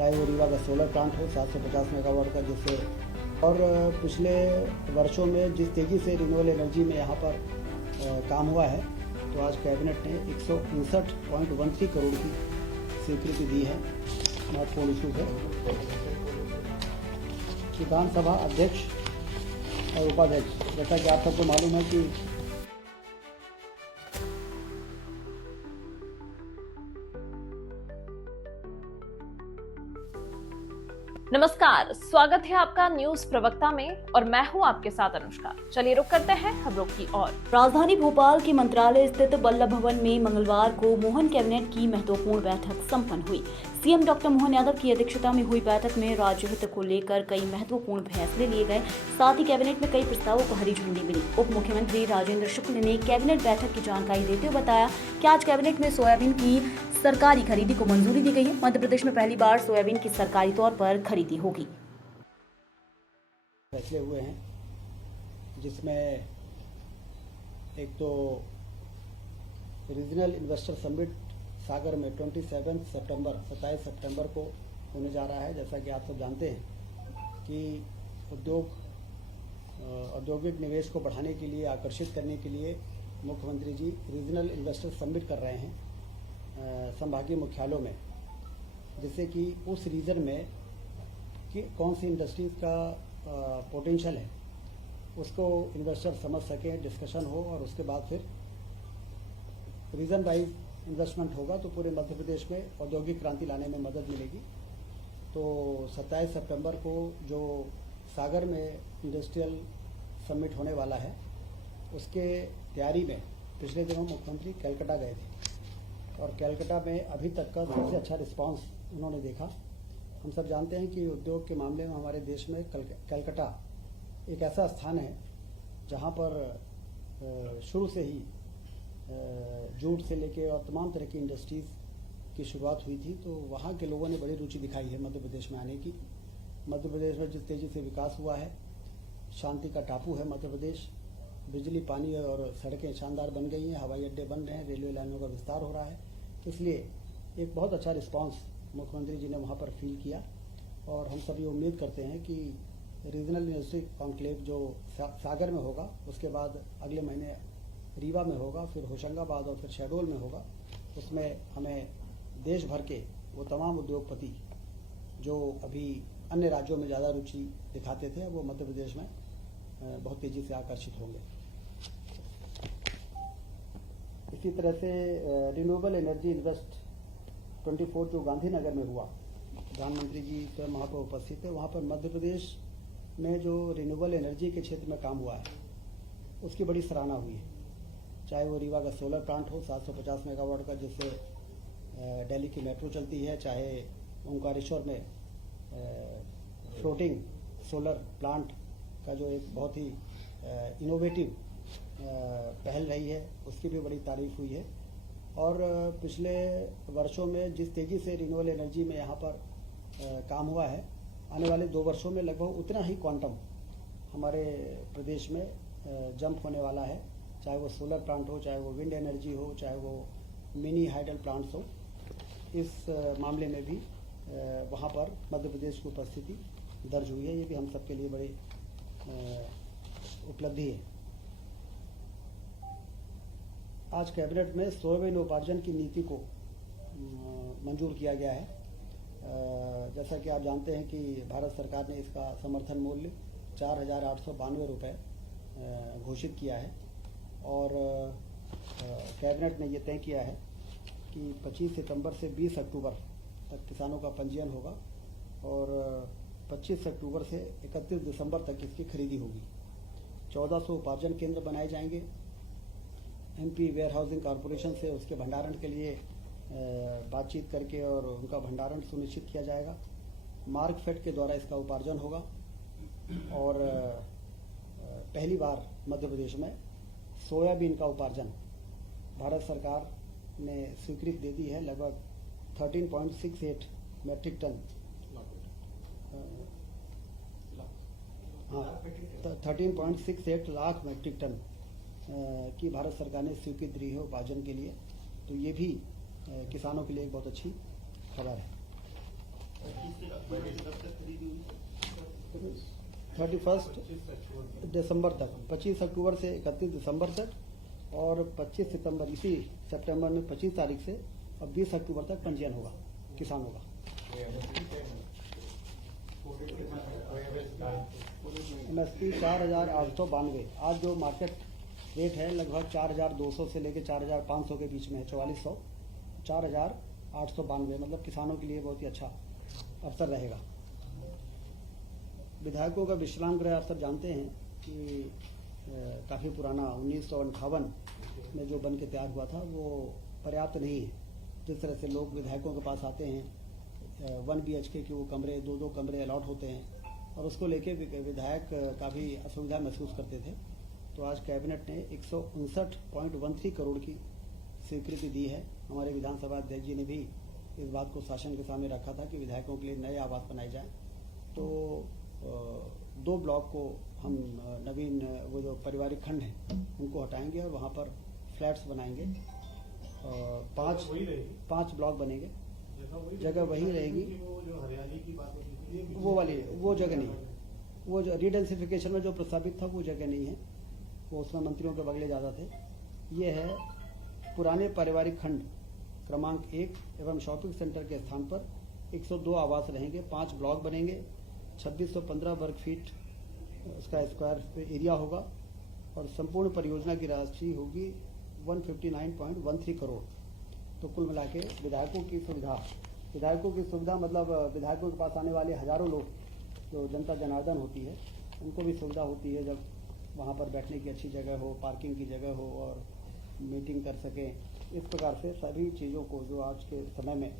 चाहे वो रीवा का सोलर प्लांट हो 750 मेगावाट का, जिससे और पिछले वर्षों में जिस तेज़ी से रिन्यूएबल एनर्जी में यहाँ पर काम हुआ है, तो आज कैबिनेट ने 159.13 करोड़ की स्वीकृति दी है। महत्वपूर्ण इशू है। विधानसभा अध्यक्ष और उपाध्यक्ष, जैसा कि आप सबको मालूम है कि नमस्कार, स्वागत है आपका न्यूज प्रवक्ता में और मैं हूं आपके साथ अनुष्का। चलिए रुक करते हैं खबरों की ओर। राजधानी भोपाल के मंत्रालय स्थित वल्लभ भवन में मंगलवार को मोहन कैबिनेट की महत्वपूर्ण बैठक संपन्न हुई। सीएम डॉक्टर मोहन यादव की अध्यक्षता में हुई बैठक में राज्य हित को लेकर कई महत्वपूर्ण फैसले लिए गए। साथ ही कैबिनेट में कई प्रस्तावों को हरी झंडी मिली। उप मुख्यमंत्री राजेंद्र शुक्ल ने कैबिनेट बैठक की जानकारी देते हुए बताया कि आज कैबिनेट में सोयाबीन की सरकारी खरीदी को मंजूरी दी गई है। मध्य प्रदेश में पहली बार सोयाबीन की सरकारी तौर पर खरीदी होगी। फैसले हुए हैं, जिसमें एक तो रीजनल इन्वेस्टर समिट सागर में 27 सितंबर को होने जा रहा है। जैसा कि आप सब जानते हैं कि औद्योगिक निवेश को बढ़ाने के लिए, आकर्षित करने के लिए मुख्यमंत्री जी रीजनल इन्वेस्टर समिट कर रहे हैं संभागीय मुख्यालयों में, जिससे कि उस रीजन में कि कौन सी इंडस्ट्रीज का पोटेंशियल है उसको इन्वेस्टर समझ सकें, डिस्कशन हो और उसके बाद फिर रीजन वाइज इन्वेस्टमेंट होगा तो पूरे मध्य प्रदेश में औद्योगिक क्रांति लाने में मदद मिलेगी। तो 27 सितंबर को जो सागर में इंडस्ट्रियल समिट होने वाला है, उसके तैयारी में पिछले दिनों मुख्यमंत्री कलकत्ता गए थे और कलकत्ता में अभी तक का सबसे अच्छा रिस्पांस उन्होंने देखा। हम सब जानते हैं कि उद्योग के मामले में हमारे देश में कलकत्ता एक ऐसा स्थान है जहां पर शुरू से ही जूट से लेके और तमाम तरह की इंडस्ट्रीज की शुरुआत हुई थी। तो वहाँ के लोगों ने बड़ी रुचि दिखाई है मध्य प्रदेश में आने की। मध्य प्रदेश में जिस तेज़ी से विकास हुआ है, शांति का टापू है मध्य प्रदेश। बिजली, पानी और सड़कें शानदार बन गई हैं, हवाई अड्डे बन रहे हैं, रेलवे लाइनों का विस्तार हो रहा है। इसलिए एक बहुत अच्छा रिस्पांस मुख्यमंत्री जी ने वहाँ पर फील किया और हम सभी उम्मीद करते हैं कि रीजनल इंडस्ट्री कॉन्क्लेव जो सागर में होगा, उसके बाद अगले महीने रीवा में होगा, फिर होशंगाबाद और फिर शहडोल में होगा। उसमें हमें देश भर के वो तमाम उद्योगपति जो अभी अन्य राज्यों में ज़्यादा रुचि दिखाते थे, वो मध्य प्रदेश में बहुत तेज़ी से आकर्षित होंगे। इसी तरह से रिन्यूएबल एनर्जी इन्वेस्ट 24 जो गांधीनगर में हुआ, प्रधानमंत्री जी स्वयं वहाँ पर उपस्थित थे। वहाँ पर मध्य प्रदेश में जो रिन्यूएबल एनर्जी के क्षेत्र में काम हुआ है, उसकी बड़ी सराहना हुई है। चाहे वो रीवा का सोलर प्लांट हो 750 मेगावाट का, जिससे दिल्ली की मेट्रो चलती है, चाहे ओंकारेश्वर में फ्लोटिंग सोलर प्लांट का जो एक बहुत ही इनोवेटिव पहल रही है, उसकी भी बड़ी तारीफ हुई है। और पिछले वर्षों में जिस तेज़ी से रिन्यूएबल एनर्जी में यहाँ पर काम हुआ है, आने वाले 2 वर्षों में लगभग उतना ही क्वांटम हमारे प्रदेश में जंप होने वाला है। चाहे वो सोलर प्लांट हो, चाहे वो विंड एनर्जी हो, चाहे वो मिनी हाइडल प्लांट्स हो। इस मामले में भी वहाँ पर मध्य प्रदेश की उपस्थिति दर्ज हुई है। ये भी हम सबके लिए बड़ी उपलब्धि है। आज कैबिनेट में सोयाबीन उपार्जन की नीति को मंजूर किया गया है। जैसा कि आप जानते हैं कि भारत सरकार ने इसका समर्थन मूल्य 4,892 रुपये घोषित किया है और कैबिनेट ने ये तय किया है कि 25 सितंबर से 20 अक्टूबर तक किसानों का पंजीयन होगा और 25 अक्टूबर से 31 दिसंबर तक इसकी खरीदी होगी। 1400 उपार्जन केंद्र बनाए जाएंगे। एमपी वेयर हाउसिंग कॉरपोरेशन से उसके भंडारण के लिए बातचीत करके और उनका भंडारण सुनिश्चित किया जाएगा। मार्कफेड के द्वारा इसका उपार्जन होगा और पहली बार मध्य प्रदेश में सोयाबीन का उपार्जन भारत सरकार ने स्वीकृति दे दी है। लगभग 13.68 metric ton 13.68 lakh metric ton की भारत सरकार ने स्वीकृति दी है उपार्जन के लिए। तो ये भी किसानों के लिए एक बहुत अच्छी खबर है। दिसंबर तक, 25 अक्टूबर से 31 दिसंबर तक, और 25 सितंबर इसी सितंबर में 25 तारीख से और 20 अक्टूबर तक पंजीयन होगा किसानों का। MSP 4,892। आज जो मार्केट रेट है लगभग 4,200 से लेकर 4,500 के बीच में है, 4400, 4,892, मतलब किसानों के लिए बहुत ही अच्छा अवसर रहेगा। विधायकों का विश्राम गृह आप सब जानते हैं कि काफ़ी पुराना 1958 में जो बन के तैयार हुआ था वो पर्याप्त नहीं है। जिस तरह से लोग विधायकों के पास आते हैं 1 BHK के वो कमरे, 2-2 कमरे अलॉट होते हैं और उसको लेके विधायक काफ़ी असुविधा महसूस करते थे। तो आज कैबिनेट ने 159.13 करोड़ की स्वीकृति दी है। हमारे विधानसभा अध्यक्ष जी ने भी इस बात को शासन के सामने रखा था कि विधायकों के लिए नए आवास बनाए जाएं। तो 2 ब्लॉक को हम नवीन वो जो पारिवारिक खंड है उनको हटाएंगे और वहाँ पर फ्लैट्स बनाएंगे। 5 ब्लॉक बनेंगे, जगह वही रहेगी। वो जो हरियाली की बात होती थी वो वाली वो जगह नहीं है, वो जो रिडेंसिफिकेशन में जो प्रस्तावित था वो जगह नहीं है, वो उसमें मंत्रियों के बगले ज़्यादा थे। ये है पुराने पारिवारिक खंड क्रमांक 1 एवं शॉपिंग सेंटर के स्थान पर 102 आवास रहेंगे, 5 ब्लॉक बनेंगे, 2615 वर्ग फीट उसका स्क्वायर एरिया होगा और संपूर्ण परियोजना की राशि होगी 159.13 करोड़। तो कुल मिला के विधायकों की सुविधा मतलब विधायकों के पास आने वाले हजारों लोग जो जनता जनार्दन होती है उनको भी सुविधा होती है, जब वहाँ पर बैठने की अच्छी जगह हो, पार्किंग की जगह हो और मीटिंग कर सकें। इस प्रकार से सभी चीज़ों को जो आज के समय में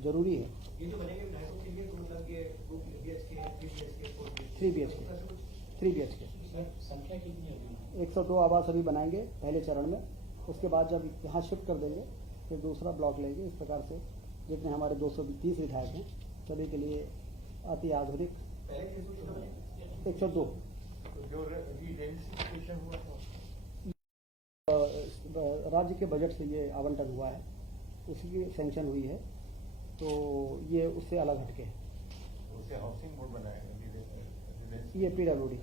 जरूरी है। ये जो बनेंगे विधायकों के लिए तो मतलब ये 2 BHK, 3 BHK, 3 BHK संख्या कितनी होगी? 102 आवास अभी बनाएंगे पहले चरण में, उसके बाद जब यहाँ शिफ्ट कर देंगे फिर दूसरा ब्लॉक लेंगे। इस प्रकार से जितने हमारे 230 विधायक हैं सभी के लिए अति आधुनिक 102 जो रिडेंसिफिकेशन हुआ था राज्य के बजट से ये आवंटन हुआ है, उसी की सैंक्शन हुई है, तो ये उससे अलग हटके है। उसे हाउसिंग बोर्ड बनाएगा, ये PWD,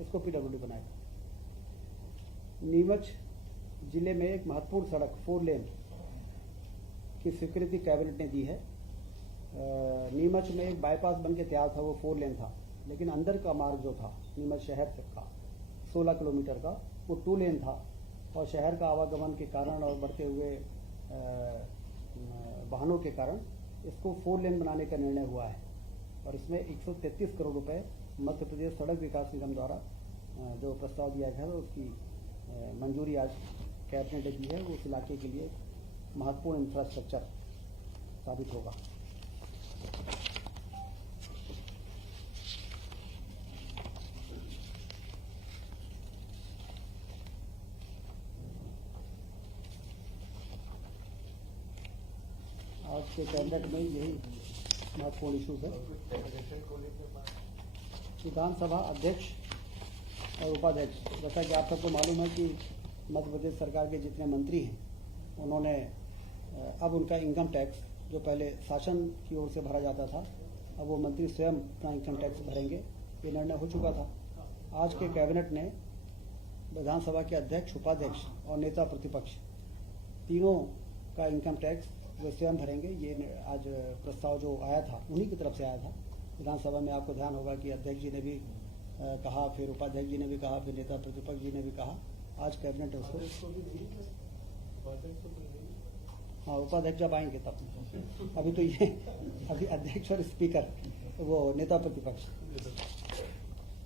इसको PWD बनाएगा। नीमच जिले में एक महत्वपूर्ण सड़क 4 लेन की स्वीकृति कैबिनेट ने दी है। नीमच में एक बाईपास बन के तैयार था, वो 4 लेन था, लेकिन अंदर का मार्ग जो था नीमच शहर तक का 16 किलोमीटर का वो 2 लेन था और शहर का आवागमन के कारण और बढ़ते हुए वाहनों के कारण इसको 4 लेन बनाने का निर्णय हुआ है और इसमें 133 करोड़ रुपए मध्य प्रदेश सड़क विकास निगम द्वारा जो प्रस्ताव दिया गया था उसकी मंजूरी आज कैबिनेट ने दी है। वो उस इलाके के लिए महत्वपूर्ण इंफ्रास्ट्रक्चर साबित होगा। आज के कैबिनेट में यही महत्वपूर्ण इशूज है। विधानसभा अध्यक्ष और उपाध्यक्ष, जैसा कि आप सबको मालूम है कि मध्य प्रदेश सरकार के जितने मंत्री हैं उन्होंने अब उनका इनकम टैक्स जो पहले शासन की ओर से भरा जाता था, अब वो मंत्री स्वयं अपना इनकम टैक्स भरेंगे, ये निर्णय हो चुका था। आज के कैबिनेट ने विधानसभा के अध्यक्ष, उपाध्यक्ष और नेता प्रतिपक्ष तीनों का इनकम टैक्स वे स्वयं भरेंगे। ये आज प्रस्ताव जो आया था उन्हीं की तरफ से आया था विधानसभा में। आपको ध्यान होगा कि अध्यक्ष जी ने भी कहा, फिर उपाध्यक्ष जी ने भी कहा, फिर नेता प्रतिपक्ष जी ने भी कहा। आज कैबिनेट उसको, हाँ उपाध्यक्ष जब आएंगे तब, अभी तो ये अभी अध्यक्ष और स्पीकर वो नेता प्रतिपक्ष,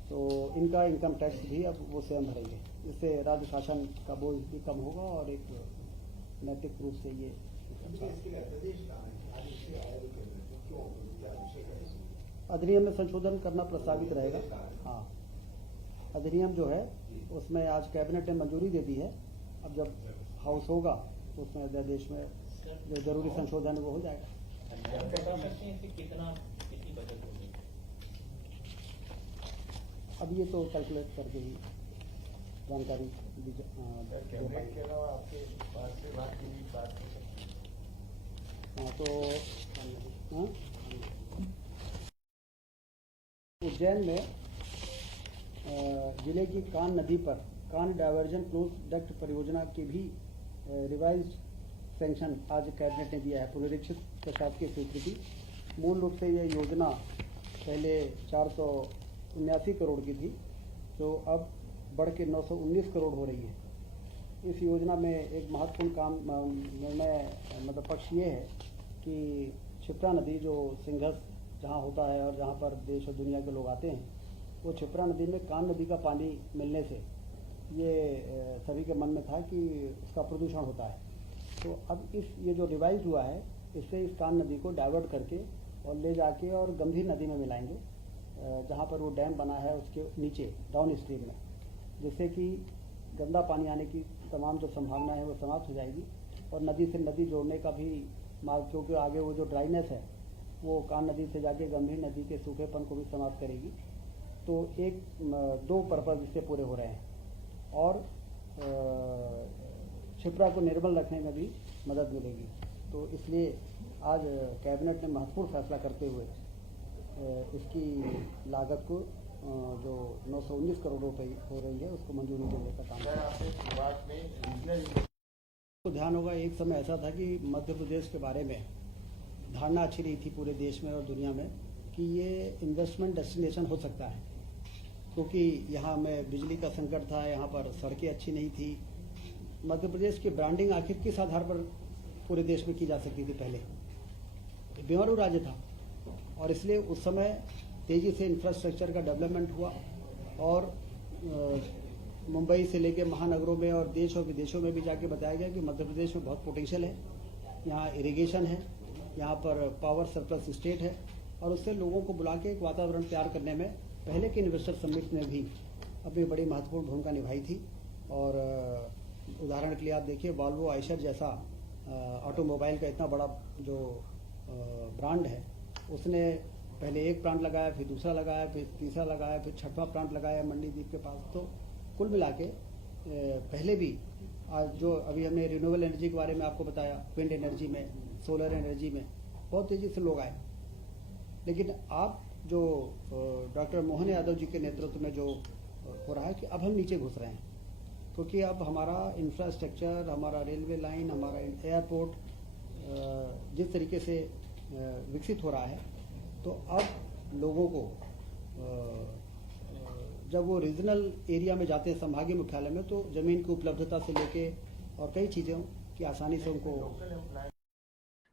तो इनका इनकम टैक्स भी अब वो स्वयं भरेंगे। इससे राज्य शासन का बोझ भी कम होगा और एक नैतिक रूप से ये अधिनियम में संशोधन करना प्रस्तावित रहेगा। हाँ, अधिनियम जो है उसमें आज कैबिनेट ने मंजूरी दे दी है। अब जब हाउस होगा तो उसमें अध्यादेश में जो जरूरी संशोधन वो हो जाएगा। अब ये तो कैलकुलेट करके ही जानकारी के अलावा आपके पास से बात की हाँ तो हाँ उज्जैन में जिले की कान नदी पर कान डायवर्जन क्लोज डक्ट परियोजना की भी रिवाइज सैंक्शन आज कैबिनेट ने दिया है, पुनरीक्षित प्रशासकीय स्वीकृति। मूल रूप से यह योजना पहले 479 करोड़ की थी, जो अब बढ़ के 919 करोड़ हो रही है। इस योजना में एक महत्वपूर्ण काम निर्णय मतलब पक्ष ये है कि क्षिप्रा नदी जो सिंघस जहाँ होता है और जहाँ पर देश और दुनिया के लोग आते हैं, वो क्षिप्रा नदी में कान नदी का पानी मिलने से ये सभी के मन में था कि उसका प्रदूषण होता है। तो अब ये जो रिवाइज हुआ है, इससे इस कान नदी को डाइवर्ट करके और ले जाके और गंभीर नदी में मिलाएंगे, जहाँ पर वो डैम बना है उसके नीचे डाउन स्ट्रीम में, जिससे कि गंदा पानी आने की तमाम जो संभावना है वो समाप्त हो जाएगी और नदी से नदी जोड़ने का भी मार्ग, क्योंकि आगे वो जो ड्राइनेस है वो कान नदी से जाके गंभीर नदी के सूखेपन को भी समाप्त करेगी। तो दो पर्पज इससे पूरे हो रहे हैं और क्षिप्रा को निर्मल रखने में भी मदद मिलेगी। तो इसलिए आज कैबिनेट ने महत्वपूर्ण फैसला करते हुए इसकी लागत को जो 919 करोड़ रुपए हो रही है उसको मंजूरी देने का काम तो ध्यान होगा। एक समय ऐसा था कि मध्य प्रदेश के बारे में धारणा अच्छी नहीं थी पूरे देश में और दुनिया में कि ये इन्वेस्टमेंट डेस्टिनेशन हो सकता है, क्योंकि यहाँ में बिजली का संकट था, यहाँ पर सड़कें अच्छी नहीं थी। मध्य प्रदेश की ब्रांडिंग आखिर किस आधार पर पूरे देश में की जा सकती थी? पहले बेमारू राज्य था और इसलिए उस समय तेजी से इंफ्रास्ट्रक्चर का डेवलपमेंट हुआ और मुंबई से लेकर महानगरों में और देश और विदेशों में भी जाके बताया गया कि मध्य प्रदेश में बहुत पोटेंशियल है, यहाँ इरिगेशन है, यहाँ पर पावर सरप्लस स्टेट है और उससे लोगों को बुला के एक वातावरण तैयार करने में पहले के इन्वेस्टर समिट ने भी अपनी बड़ी महत्वपूर्ण भूमिका निभाई थी। और उदाहरण के लिए आप देखिए, वॉल्वो आइशर जैसा ऑटोमोबाइल का इतना बड़ा जो ब्रांड है, उसने पहले एक प्लांट लगाया, फिर दूसरा लगाया, फिर तीसरा लगाया, फिर छठवां प्लांट लगाया मंडीदीप के पास। तो कुल मिला के पहले भी आज जो अभी हमने रिन्यूएबल एनर्जी के बारे में आपको बताया, विंड एनर्जी में, सोलर एनर्जी में बहुत तेजी से लोग आए। लेकिन आप जो डॉक्टर मोहन यादव जी के नेतृत्व में जो हो रहा है कि अब हम नीचे घुस रहे हैं, क्योंकि अब हमारा इंफ्रास्ट्रक्चर, हमारा रेलवे लाइन, हमारा एयरपोर्ट जिस तरीके से विकसित हो रहा है, तो अब लोगों को जब वो रीजनल एरिया में जाते हैं, संभागीय मुख्यालय में, तो जमीन की उपलब्धता से लेके और कई चीजों की आसानी से उनको।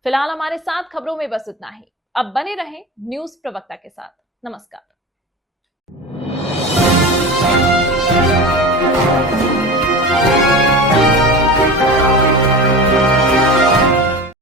फिलहाल हमारे साथ खबरों में बस इतना ही। अब बने रहें न्यूज प्रवक्ता के साथ। नमस्कार।